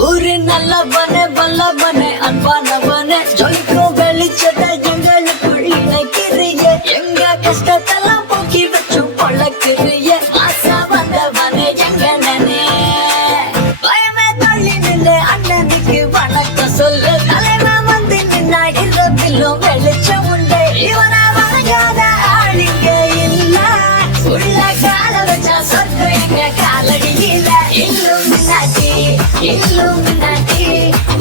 ஊரு நல்லவனே வல்லவனே அன்பானவனே ஜொலிக்கும் வெளிச்சத்தை எங்களுக்குள் இணைக்கிறிய எங்க கஷ்டத்தெல்லாம் போக்கி வச்சு பழக்கிறிய ஆசா வந்தவனே எங்கனே பயமே தள்ளி நின்று அண்ணனுக்கு வணக்கம் சொல்லு தலைவன் வந்து நின்னா இரவிலும் வெளிச்சம் உண்டு இவனை வணங்காத ஆளுங்க இல்ல உள்ள கால வச்சா சொர்க்கம் எங்க காலடியில Illuminati,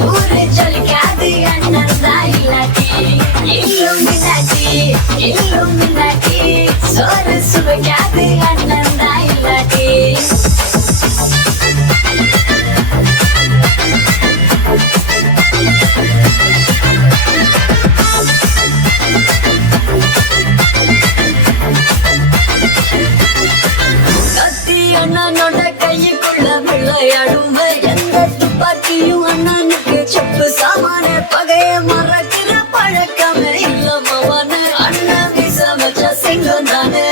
ஊரு ஜொலிக்காது அண்ணன் தான் இல்லாட்டி Illuminati, சோறு சுவைக்காது அண்ணன் தான் இல்லாட்டி கத்தி அண்ணனோட கைக்குள்ள விளையாடும் துப்பாக்கியும் அண்ணனுக்கு செப்பு சாமானே பகைய மறக்கிற பழக்கமே இல்லமவன அண்ணன் வீச வச்ச சிங்கம் தானே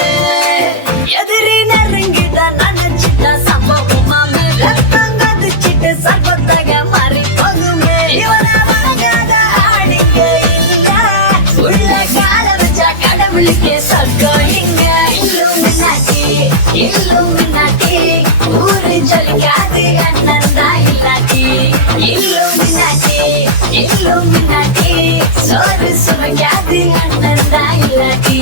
எதிரி நெருங்கிட்ட நினைச்சிட்ட சம்பவம் மாமே ரத்தம் கதிச்சிட்டு சர்வத்தக மாறி போகுமே இவனை வணங்காத ஆடிங்க இல்ல உள்ள கால வச்ச கடவுளுக்கே சொர்க்கம் இங்க Illuminati, ஊரு ஜொலிக்காது அண்ணன் தான் இல்லாட்டி Illuminati, சோறு சுவைக்காது அண்ணன் தான் இல்லாட்டி